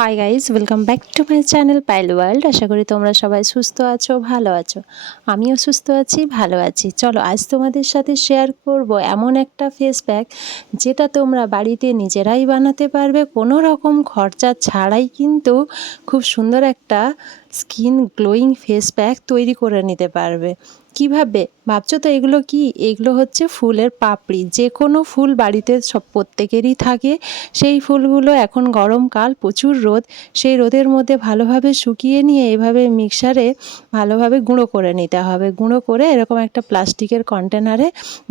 High guys, welcome back to my channel পাইল world. আশা করি তোমরা সবাই সুস্থ আছো, ভালো আছো। আমিও সুস্থ আছি, ভালো আছি। চলো আজ তোমাদের সাথে শেয়ার করব এমন একটা ফেস প্যাক যেটা তোমরা বাড়িতে নিজেরাই বানাতে পারবে, কোনো রকম খরচা ছাড়াই কিন্তু খুব সুন্দর একটা স্কিন গ্লোয়িং ফেস প্যাক তৈরি করে নিতে পারবে। কিভাবে ভাবছো তো? এগুলো কি? এগুলো হচ্ছে ফুলের পাপড়ি। যে কোনো ফুল বাড়িতে সব প্রত্যেকেরই থাকে। সেই ফুলগুলো এখন গরমকাল, প্রচুর রোদ, সেই রোদের মধ্যে ভালোভাবে শুকিয়ে নিয়ে এভাবে মিক্সারে ভালোভাবে গুঁড়ো করে নিতে হবে। গুঁড়ো করে এরকম একটা প্লাস্টিকের কন্টেনারে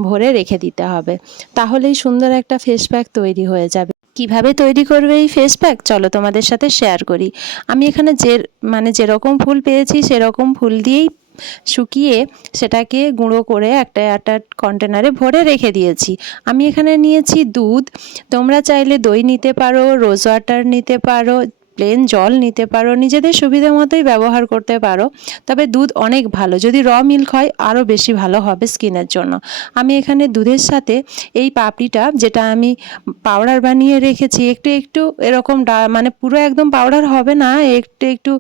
ভরে রেখে দিতে হবে। তাহলেই সুন্দর একটা ফেস প্যাক তৈরি হয়ে যাবে। কিভাবে তৈরি করবে এই ফেস প্যাক চলো তোমাদের সাথে শেয়ার করি। আমি এখানে যেরকম ফুল পেয়েছি সেরকম ফুল দিয়েই শুকিয়ে সেটাকে গুঁড়ো করে একটা কন্টেনারে ভরে রেখে দিয়েছি। আমি এখানে নিয়েছি দুধ। তোমরা চাইলে দই নিতে পারো, রোজ ওয়াটার নিতে পারো, প্লেন জল নিতে পারো, নিজেদের সুবিধা মতোই ব্যবহার করতে পারো। তবে দুধ অনেক ভালো, যদি র মিল্ক হয় আরও বেশি ভালো হবে স্কিনের জন্য। আমি এখানে দুধের সাথে এই পাপড়িটা, যেটা আমি পাউডার বানিয়ে রেখেছি, একটু একটু এরকম মানে পুরো একদম পাউডার হবে না, একটু একটু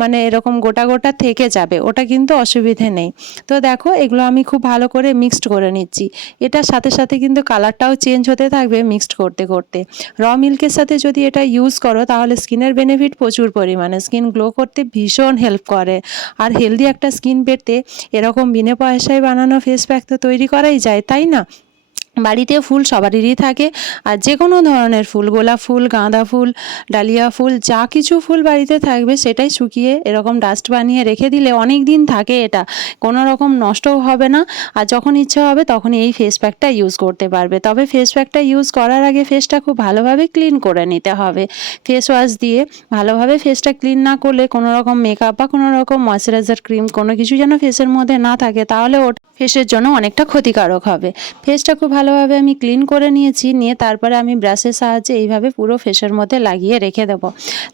মানে এরকম গোটা গোটা থেকে যাবে, ওটা কিন্তু অসুবিধে নেই। তো দেখো এগুলো আমি খুব ভালো করে মিক্সড করে নিচ্ছি। এটার সাথে সাথে কিন্তু কালারটাও চেঞ্জ হতে থাকবে মিক্সড করতে করতে। র মিল্কের সাথে যদি এটা ইউজ করো তাহলে স্কিনের বেনিফিট প্রচুর পরিমাণে, স্কিন গ্লো করতে ভীষণ হেল্প করে। আর হেলদি একটা স্কিন পেতে এরকম বিনা পয়সায় বানানো ফেস প্যাক তো তৈরি করাই যায়, তাই না? বাড়িতে ফুল সবারই থাকে, আর যে কোনো ধরনের ফুল, গোলাপ ফুল, গাঁদা ফুল, ডালিয়া ফুল, যা কিছু ফুল বাড়িতে থাকবে সেটাই শুকিয়ে এরকম ডাস্ট বানিয়ে রেখে দিলে অনেক দিন থাকে, এটা কোনো রকম নষ্টও হবে না। আর যখন ইচ্ছে হবে তখনই এই ফেস প্যাকটা ইউজ করতে পারবে। তবে ফেস প্যাকটা ইউজ করার আগে ফেসটা খুব ভালোভাবে ক্লিন করে নিতে হবে। ফেস ওয়াশ দিয়ে ভালোভাবে ফেসটা ক্লিন না করলে কোনো রকম মেকআপ বা কোনো রকম ময়শ্চারাইজার ক্রিম কোনো কিছু যেন ফেসের মধ্যে না থাকে, তাহলে ওটা ফেসের জন্য অনেকটা ক্ষতিকারক হবে। ফেসটা খুব ভালোভাবে আমি ক্লিন করে নিয়েছি, নিয়ে তারপরে আমি ব্রাশের সাহায্যে এইভাবে পুরো ফেসের মধ্যে লাগিয়ে রেখে দেব।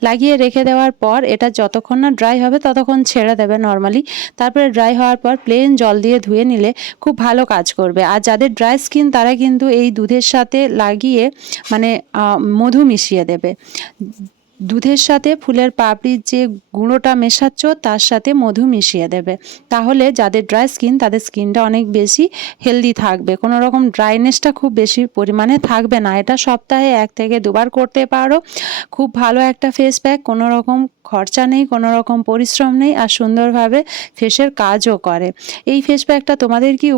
লাগিয়ে রেখে দেওয়ার পর এটা যতক্ষণ না ড্রাই হবে ততক্ষণ ছেড়ে দেবে নর্মালি। তারপরে ড্রাই হওয়ার পর প্লেন জল দিয়ে ধুয়ে নিলে খুব ভালো কাজ করবে। আর যাদের ড্রাই স্কিন তারা কিন্তু এই দুধের সাথে লাগিয়ে মানে মধু মিশিয়ে দেবে। দুধের সাথে ফুলের পাপড়ির যে গুঁড়োটা মেশাচ্ছ তার সাথে মধু মিশিয়ে দেবে। তাহলে যাদের ড্রাই স্কিন তাদের স্কিনটা অনেক বেশি হেলদি থাকবে, কোনো রকম ড্রাইনেসটা খুব বেশি পরিমাণে থাকবে না। এটা সপ্তাহে 1 থেকে 2 বার করতে পারো। খুব ভালো একটা ফেস প্যাক, কোনো রকম খরচা নেই, কোনো রকম পরিশ্রম নেই, আর সুন্দরভাবে ফেসের কাজও করে। এই ফেস প্যাকটা তোমাদের কি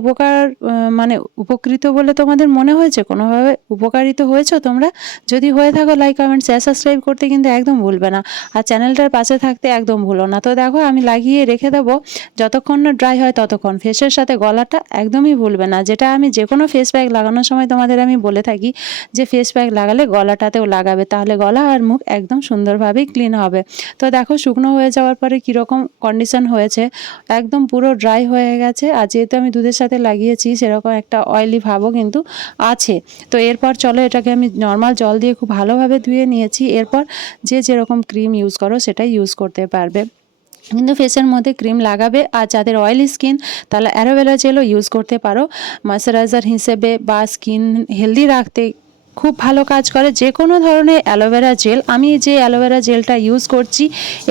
মানে উপকৃত বলে তোমাদের মনে হয়েছে? কোনোভাবে উপকারিত হয়েছো তোমরা? যদি হয়ে থাকো লাইক, কমেন্ট, শেয়ার, সাবস্ক্রাইব করতে কিন্তু একদম ভুলবে না। আর চ্যানেলটার পাশে থাকতে একদম ভুলো না। তো দেখো আমি লাগিয়ে রেখে দেবো যতক্ষণ না ড্রাই হয় ততক্ষণ। ফেসের সাথে গলাটা একদমই ভুলবে না, যেটা আমি যে কোনো ফেস প্যাক লাগানোর সময় তোমাদের আমি বলে থাকি যে ফেস প্যাক লাগালে গলাটাতেও লাগাবে, তাহলে গলা আর মুখ একদম সুন্দরভাবেই ক্লিন হবে। তো দেখো শুকনো হয়ে যাওয়ার পরে কীরকম কন্ডিশন হয়েছে, একদম পুরো ড্রাই হয়ে গেছে। আর যেহেতু আমি দুধের সাথে লাগিয়েছি সেরকম একটা অয়েলি ভাবও কিন্তু আছে। তো এরপর চলো এটাকে আমি নর্মাল জল দিয়ে খুব ভালোভাবে ধুয়ে নিয়েছি। এরপর যে যেরকম ক্রিম ইউজ করো সেটাই ইউজ করতে পারবে, কিন্তু ফেসের মধ্যে ক্রিম লাগাবে। আর যাদের অয়েলি স্কিন তাহলে অ্যালোভেরা জেলও ইউজ করতে পারো ময়শ্চারাইজার হিসেবে, বা স্কিন হেলদি রাখতে খুব ভালো কাজ করে যে কোনো ধরনের অ্যালোভেরা জেল। আমি যে অ্যালোভেরা জেলটা ইউজ করছি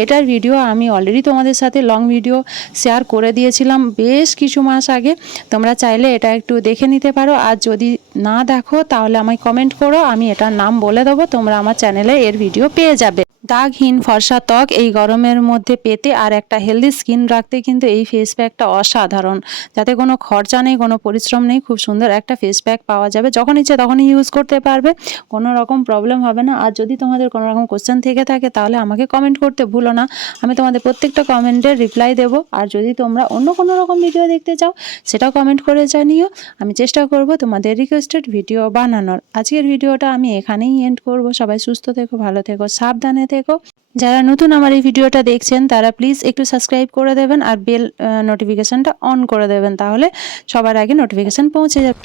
এটার ভিডিও আমি অলরেডি তোমাদের সাথে লং ভিডিও শেয়ার করে দিয়েছিলাম বেশ কিছু মাস আগে। তোমরা চাইলে এটা একটু দেখে নিতে পারো, আর যদি না দেখো তাহলে আমায় কমেন্ট করো, আমি এটার নাম বলে দেবো, তোমরা আমার চ্যানেলে এর ভিডিও পেয়ে যাবে। দাগহীন ফর্সা ত্বক এই গরমের মধ্যে পেতে আর একটা হেলদি স্কিন রাখতে কিন্তু এই ফেস প্যাকটা অসাধারণ। যাতে কোনো খরচা নেই, কোনো পরিশ্রম নেই, খুব সুন্দর একটা ফেস প্যাক পাওয়া যাবে। যখন ইচ্ছে তখনই ইউজ করতে পারবে, কোনো রকম প্রবলেম হবে না। আর যদি তোমাদের কোনো রকম কোশ্চেন থেকে থাকে তাহলে আমাকে কমেন্ট করতে ভুলো না, আমি তোমাদের প্রত্যেকটা কমেন্টের রিপ্লাই দেবো। আর যদি তোমরা অন্য কোনো রকম ভিডিও দেখতে চাও সেটাও কমেন্ট করে জানিও, আমি চেষ্টা করব তোমাদের রিকোয়েস্টেড ভিডিও বানানোর। আজকের ভিডিওটা আমি এখানেই এন্ড করব। সবাই সুস্থ থেকো, ভালো থেকো, সাবধানে থেকো। যারা নতুন আমার এই ভিডিওটা দেখছেন তারা প্লিজ একটু সাবস্ক্রাইব করে দেবেন আর বেল নোটিফিকেশনটা অন করে দেবেন, তাহলে সবার আগে নোটিফিকেশন পৌঁছে যাবে।